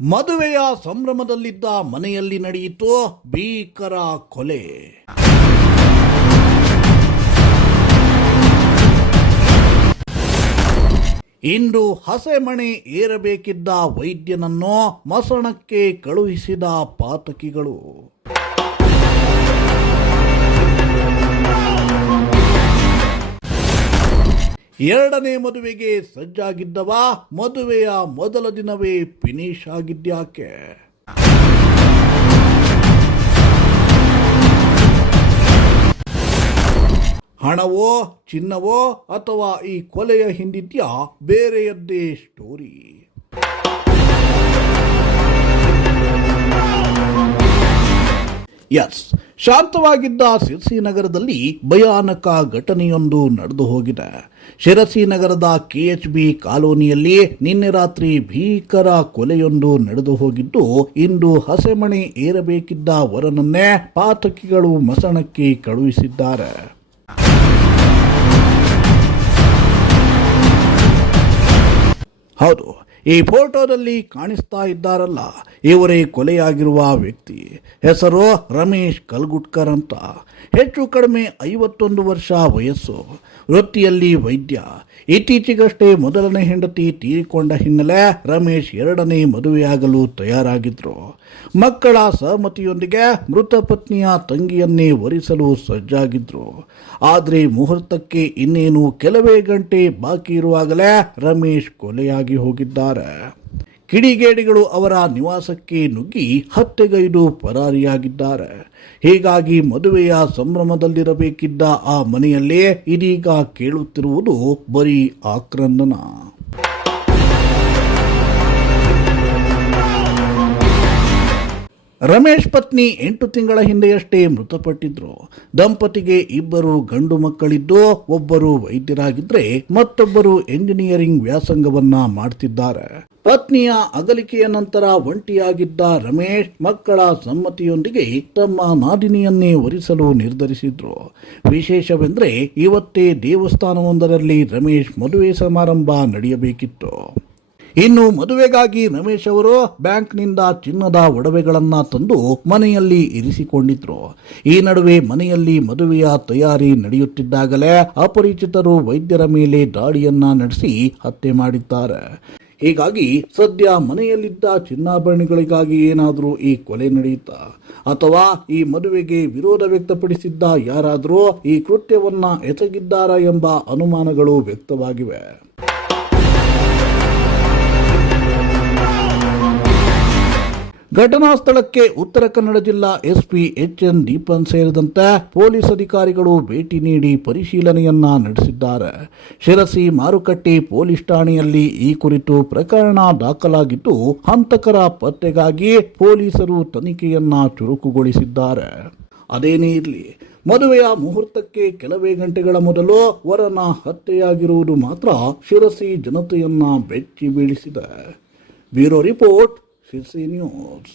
ಮದುವೆಯ ಸಂಭ್ರಮದಲ್ಲಿದ್ದ ಮನೆಯಲ್ಲಿ ನಡೆಯಿತು ಭೀಕರ ಕೊಲೆ. ಇಂದು ಹಸೆಮಣೆ ಏರಬೇಕಿದ್ದ ವೈದ್ಯನನ್ನು ಮಸಣಕ್ಕೆ ಕಳುಹಿಸಿದ ಪಾತಕಿಗಳು. ಎರಡನೇ ಮದುವೆಗೆ ಸಜ್ಜಾಗಿದ್ದವ ಮದುವೆಯ ಮೊದಲ ದಿನವೇ ಫಿನಿಶ್ ಆಗಿದ್ಯಾಕೆ? ಹಣವೋ ಚಿನ್ನವೋ ಅಥವಾ ಈ ಕೊಲೆಯ ಹಿಂದಿದ್ಯಾ ಬೇರೆಯದ್ದೇ ಸ್ಟೋರಿ? ಎಸ್, ಶಾಂತವಾಗಿದ್ದ ಶಿರಸಿ ನಗರದಲ್ಲಿ ಭಯಾನಕ ಘಟನೆಯೊಂದು ನಡೆದು ಹೋಗಿದೆ. ಶಿರಸಿ ನಗರದ KHB ಕಾಲೋನಿಯಲ್ಲಿ ನಿನ್ನೆ ರಾತ್ರಿ ಭೀಕರ ಕೊಲೆಯೊಂದು ನಡೆದು ಹೋಗಿದ್ದು, ಇಂದು ಹಸೆಮಣೆ ಏರಬೇಕಿದ್ದ ವರನನ್ನೇ ಪಾತಕಿಗಳು ಮಸಣಕ್ಕೆ ಕಳುಹಿಸಿದ್ದಾರೆ. ಹೌದು, ಈ ಫೋಟೋದಲ್ಲಿ ಕಾಣಿಸ್ತಾ ಇದ್ದಾರಲ್ಲ, ಇವರೇ ಕೊಲೆಯಾಗಿರುವ ವ್ಯಕ್ತಿ. ಹೆಸರು ರಮೇಶ್ ಕಲ್ಗುಟ್ಕರ್ ಅಂತ. ಹೆಚ್ಚು ಕಡಿಮೆ 51 ವರ್ಷ ವಯಸ್ಸು. ವೃತ್ತಿಯಲ್ಲಿ ವೈದ್ಯ. ಇತ್ತೀಚೆಗಷ್ಟೇ ಮೊದಲನೇ ಹೆಂಡತಿ ತೀರಿಕೊಂಡ ಹಿನ್ನೆಲೆ ರಮೇಶ್ ಎರಡನೇ ಮದುವೆಯಾಗಲು ತಯಾರಾಗಿದ್ರು. ಮಕ್ಕಳ ಸಹಮತಿಯೊಂದಿಗೆ ಮೃತ ಪತ್ನಿಯ ತಂಗಿಯನ್ನೇ ವರಿಸಲು ಸಜ್ಜಾಗಿದ್ರು. ಆದರೆ ಮುಹೂರ್ತಕ್ಕೆ ಇನ್ನೇನು ಕೆಲವೇ ಗಂಟೆ ಬಾಕಿ ಇರುವಾಗಲೇ ರಮೇಶ್ ಕೊಲೆಯಾಗಿ ಹೋಗಿದ್ದಾರೆ. ಕಿಡಿಗೇಡಿಗಳು ಅವರ ನಿವಾಸಕ್ಕೆ ನುಗ್ಗಿ ಹತ್ಯೆಗೈದು ಪರಾರಿಯಾಗಿದ್ದಾರೆ. ಹೀಗಾಗಿ ಮದುವೆಯ ಸಂಭ್ರಮದಲ್ಲಿರಬೇಕಿದ್ದ ಆ ಮನೆಯಲ್ಲೇ ಇದೀಗ ಕೇಳುತ್ತಿರುವುದು ಬರೀ ಆಕ್ರಂದನ. ರಮೇಶ್ ಪತ್ನಿ 8 ತಿಂಗಳ ಹಿಂದೆಯಷ್ಟೇ ಮೃತಪಟ್ಟಿದ್ರು. ದಂಪತಿಗೆ 2 ಗಂಡು ಮಕ್ಕಳಿದ್ದು, ಒಬ್ಬರು ವೈದ್ಯರಾಗಿದ್ರೆ ಮತ್ತೊಬ್ಬರು ಎಂಜಿನಿಯರಿಂಗ್ ವ್ಯಾಸಂಗವನ್ನ ಮಾಡ್ತಿದ್ದಾರೆ. ಪತ್ನಿಯ ಅಗಲಿಕೆಯ ನಂತರ ಒಂಟಿಯಾಗಿದ್ದ ರಮೇಶ್ ಮಕ್ಕಳ ಸಮ್ಮತಿಯೊಂದಿಗೆ ತಮ್ಮ ನಾದಿನಿಯನ್ನೇ ವರಿಸಲು ನಿರ್ಧರಿಸಿದ್ರು. ವಿಶೇಷವೆಂದರೆ ಇವತ್ತೇ ದೇವಸ್ಥಾನವೊಂದರಲ್ಲಿ ರಮೇಶ್ ಮದುವೆ ಸಮಾರಂಭ ನಡೆಯಬೇಕಿತ್ತು. ಇನ್ನು ಮದುವೆಗಾಗಿ ರಮೇಶ್ ಅವರು ಬ್ಯಾಂಕ್ನಿಂದ ಚಿನ್ನದ ಒಡವೆಗಳನ್ನ ತಂದು ಮನೆಯಲ್ಲಿ ಇರಿಸಿಕೊಂಡಿದ್ರು. ಈ ನಡುವೆ ಮನೆಯಲ್ಲಿ ಮದುವೆಯ ತಯಾರಿ ನಡೆಯುತ್ತಿದ್ದಾಗಲೇ ಅಪರಿಚಿತರು ವೈದ್ಯರ ಮೇಲೆ ದಾಳಿಯನ್ನ ನಡೆಸಿ ಹತ್ಯೆ ಮಾಡಿದ್ದಾರೆ. ಹೀಗಾಗಿ ಸದ್ಯ ಮನೆಯಲ್ಲಿದ್ದ ಚಿನ್ನಾಭರಣಗಳಿಗಾಗಿ ಏನಾದರೂ ಈ ಕೊಲೆ ನಡೆಯುತ್ತಾ, ಅಥವಾ ಈ ಮದುವೆಗೆ ವಿರೋಧ ವ್ಯಕ್ತಪಡಿಸಿದ್ದ ಯಾರಾದರೂ ಈ ಕೃತ್ಯವನ್ನ ಎಸಗಿದ್ದಾರಾ ಎಂಬ ಅನುಮಾನಗಳು ವ್ಯಕ್ತವಾಗಿವೆ. ಘಟನಾ ಸ್ಥಳಕ್ಕೆ ಉತ್ತರ ಕನ್ನಡ ಜಿಲ್ಲಾ SP HN ದೀಪನ್ ಸೇರಿದಂತೆ ಪೊಲೀಸ್ ಅಧಿಕಾರಿಗಳು ಭೇಟಿ ನೀಡಿ ಪರಿಶೀಲನೆಯನ್ನ ನಡೆಸಿದ್ದಾರೆ. ಶಿರಸಿ ಮಾರುಕಟ್ಟೆ ಪೊಲೀಸ್ ಠಾಣೆಯಲ್ಲಿ ಈ ಕುರಿತು ಪ್ರಕರಣ ದಾಖಲಾಗಿದ್ದು, ಹಂತಕರ ಪತ್ತೆಗಾಗಿ ಪೊಲೀಸರು ತನಿಖೆಯನ್ನ ಚುರುಕುಗೊಳಿಸಿದ್ದಾರೆ. ಅದೇನೇ ಇರಲಿ, ಮದುವೆಯ ಮುಹೂರ್ತಕ್ಕೆ ಕೆಲವೇ ಗಂಟೆಗಳ ಮೊದಲು ವರನ ಹತ್ಯೆಯಾಗಿರುವುದು ಮಾತ್ರ ಶಿರಸಿ ಜನತೆಯನ್ನ ಬೆಚ್ಚಿ ಬೀಳಿಸಿದೆ. Bureau report, Sirsi news.